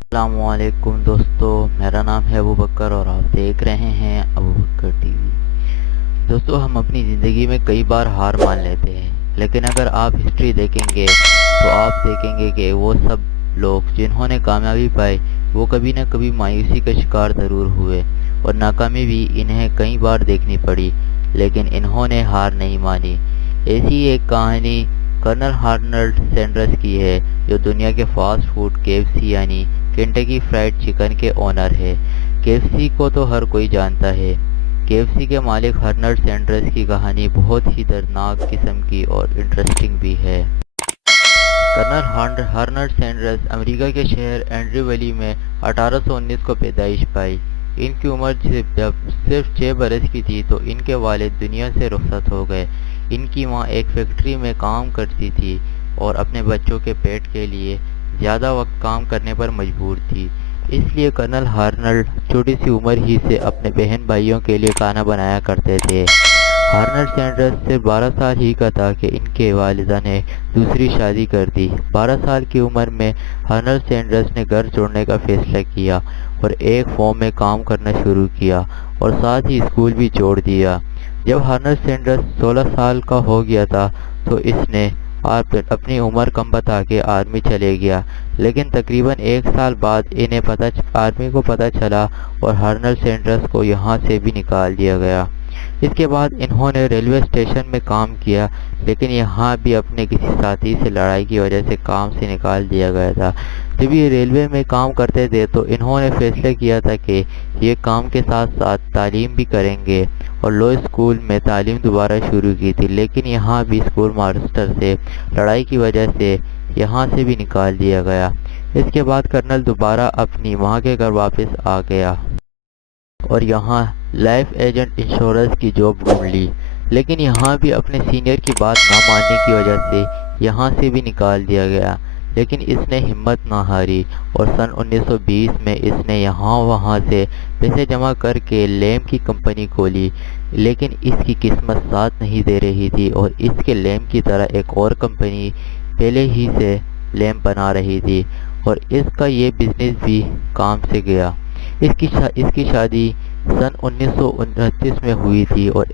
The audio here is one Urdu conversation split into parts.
السلام علیکم دوستو، میرا نام ہے ابو بکر اور آپ دیکھ رہے ہیں ابو بکر ٹی وی۔ دوستو، ہم اپنی زندگی میں کئی بار ہار مان لیتے ہیں، لیکن اگر آپ ہسٹری دیکھیں گے تو آپ دیکھیں گے کہ وہ سب لوگ جنہوں نے کامیابی پائی وہ کبھی نہ کبھی مایوسی کا شکار ضرور ہوئے، اور ناکامی بھی انہیں کئی بار دیکھنی پڑی، لیکن انہوں نے ہار نہیں مانی۔ ایسی ایک کہانی کرنل ہارنلڈ سینڈرس کی ہے، جو دنیا کے فاسٹ فوڈ KFC یعنی کنٹکی فرائیڈ چکن کے اونر ہے۔ KFC کو تو ہر کوئی جانتا ہے۔ KFC کے مالک ہارنلڈ سینڈرس کی کہانی بہت ہی دردناک قسم کی اور انٹرسٹنگ بھی ہے۔ کرنل ہارنلڈ سینڈرس امریکہ کے شہر اینڈریو ویلی میں 1819 کو پیدائش پائی۔ ان کی عمر جب صرف 6 برس کی تھی تو ان کے والد دنیا سے رخصت ہو گئے۔ ان کی ماں ایک فیکٹری میں کام کرتی تھی اور اپنے بچوں کے پیٹ کے لیے زیادہ وقت کام کرنے پر مجبور تھی۔ اس لیے کرنل ہارنلڈ چھوٹی سی عمر ہی سے اپنے بہن بھائیوں کے لیے کھانا بنایا کرتے تھے۔ ہارنلڈ سینڈرس صرف 12 سال ہی کا تھا کہ ان کے والدہ نے دوسری شادی کر دی۔ 12 سال کی عمر میں ہارنلڈ سینڈرس نے گھر چھوڑنے کا فیصلہ کیا اور ایک فارم میں کام کرنا شروع کیا اور ساتھ ہی اسکول بھی چھوڑ دیا۔ جب ہارنلڈ سینڈرس 16 سال کا ہو گیا تھا تو اس نے اپنی عمر کم بتا کے آرمی چلے گیا، لیکن تقریباً 1 سال بعد آرمی کو پتہ چلا اور ہارنلڈ سینڈرس کو یہاں سے بھی نکال دیا گیا۔ اس کے بعد انہوں نے ریلوے اسٹیشن میں کام کیا، لیکن یہاں بھی اپنے کسی ساتھی سے لڑائی کی وجہ سے کام سے نکال دیا گیا تھا۔ جب یہ ریلوے میں کام کرتے تھے تو انہوں نے فیصلہ کیا تھا کہ یہ کام کے ساتھ ساتھ تعلیم بھی کریں گے، اور لو اسکول میں تعلیم دوبارہ شروع کی تھی، لیکن یہاں بھی اسکول ماسٹر سے لڑائی کی وجہ سے یہاں سے بھی نکال دیا گیا۔ اس کے بعد کرنل دوبارہ اپنی ماں کے گھر واپس آ گیا اور یہاں لائف ایجنٹ انشورنس کی جاب ڈھونڈ لی، لیکن یہاں بھی اپنے سینئر کی بات نہ ماننے کی وجہ سے یہاں سے بھی نکال دیا گیا، لیکن اس نے ہمت نہ ہاری اور سن 1920 میں اس نے یہاں وہاں سے پیسے جمع کر کے لیمپ کی کمپنی کھولی، لیکن اس کی قسمت ساتھ نہیں دے رہی تھی اور اس کے لیمپ کی طرح ایک اور کمپنی پہلے ہی سے لیمپ بنا رہی تھی اور اس کا یہ بزنس بھی کام سے گیا۔ اس کی شادی سن 1929 میں ہوئی تھی اور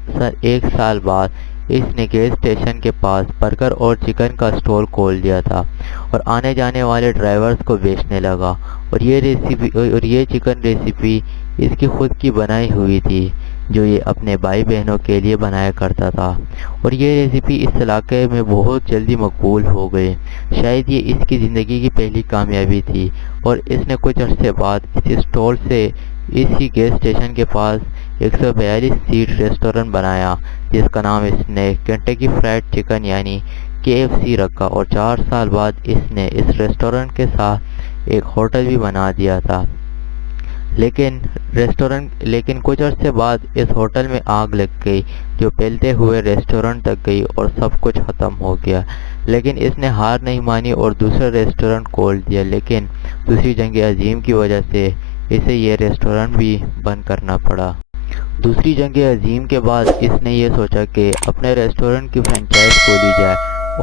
1 سال بعد اس نے گیس اسٹیشن کے پاس برگر اور چکن کا اسٹور کھول دیا تھا اور آنے جانے والے ڈرائیورز کو بیچنے لگا، اور یہ چکن ریسیپی اس کی خود کی بنائی ہوئی تھی جو یہ اپنے بھائی بہنوں کے لیے بنایا کرتا تھا، اور یہ ریسیپی اس علاقے میں بہت جلدی مقبول ہو گئی۔ شاید یہ اس کی زندگی کی پہلی کامیابی تھی، اور اس نے کچھ عرصے بعد اس اسٹور سے اسی گیس اسٹیشن کے پاس 142 سیٹ ریسٹورنٹ بنایا جس کا نام اس نے کنٹکی فرائیڈ چکن یعنی KFC رکھا، اور 4 سال بعد اس نے اس ریسٹورنٹ کے ساتھ ایک ہوٹل بھی بنا دیا تھا، لیکن کچھ عرصے بعد اس ہوٹل میں آگ لگ گئی جو پھیلتے ہوئے ریسٹورنٹ تک گئی اور سب کچھ ختم ہو گیا، لیکن اس نے ہار نہیں مانی اور دوسرا ریسٹورنٹ کھول دیا، لیکن دوسری جنگ عظیم کی وجہ سے اسے یہ ریسٹورنٹ بھی بند کرنا پڑا۔ دوسری جنگ عظیم کے بعد اس نے یہ سوچا کہ اپنے ریسٹورنٹ کی فرنچائز کھولی جائے،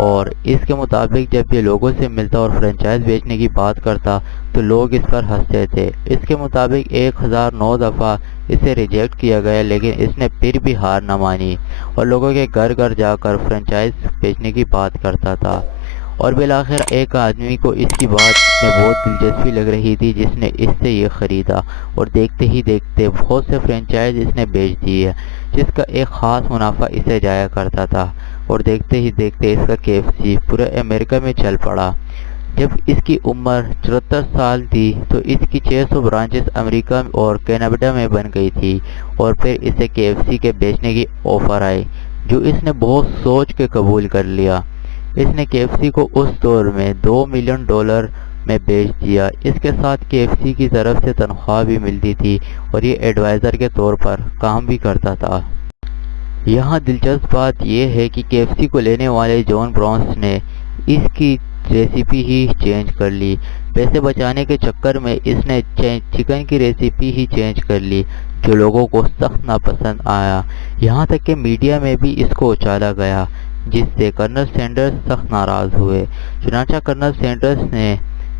اور اس کے مطابق جب یہ لوگوں سے ملتا اور فرنچائز بیچنے کی بات کرتا تو لوگ اس پر ہنستے تھے۔ اس کے مطابق 1009 دفعہ اسے ریجیکٹ کیا گیا، لیکن اس نے پھر بھی ہار نہ مانی اور لوگوں کے گھر گھر جا کر فرنچائز بیچنے کی بات کرتا تھا، اور بالآخر ایک آدمی کو اس کی بات میں بہت دلچسپی لگ رہی تھی جس نے اس سے یہ خریدا، اور دیکھتے ہی دیکھتے بہت سے فرنچائز اس نے بیچ دیے جس کا ایک خاص منافع اسے جایا کرتا تھا، اور دیکھتے ہی دیکھتے اس کا KFC پورے امریکہ میں چل پڑا۔ جب اس کی عمر 74 سال تھی تو اس کی 600 برانچز امریکہ اور کینیڈا میں بن گئی تھی، اور پھر اسے KFC کے بیچنے کی آفر آئی جو اس نے بہت سوچ کے قبول کر لیا۔ اس نے KFC کو اس دور میں $2 ملین میں بیچ دیا۔ اس کے ساتھ KFC کی طرف سے تنخواہ بھی ملتی تھی اور یہ ایڈوائزر کے طور پر کام بھی کرتا تھا۔ یہاں دلچسپ بات یہ ہے کہ KFC کو لینے والے جان برانس نے اس کی ریسیپی ہی چینج کر لی۔ پیسے بچانے کے چکر میں اس نے چکن کی ریسیپی ہی چینج کر لی جو لوگوں کو سخت ناپسند آیا، یہاں تک کہ میڈیا میں بھی اس کو اچالا گیا جس سے کرنل سینڈرس سخت ناراض ہوئے۔ چنانچہ کرنل سینڈرس نے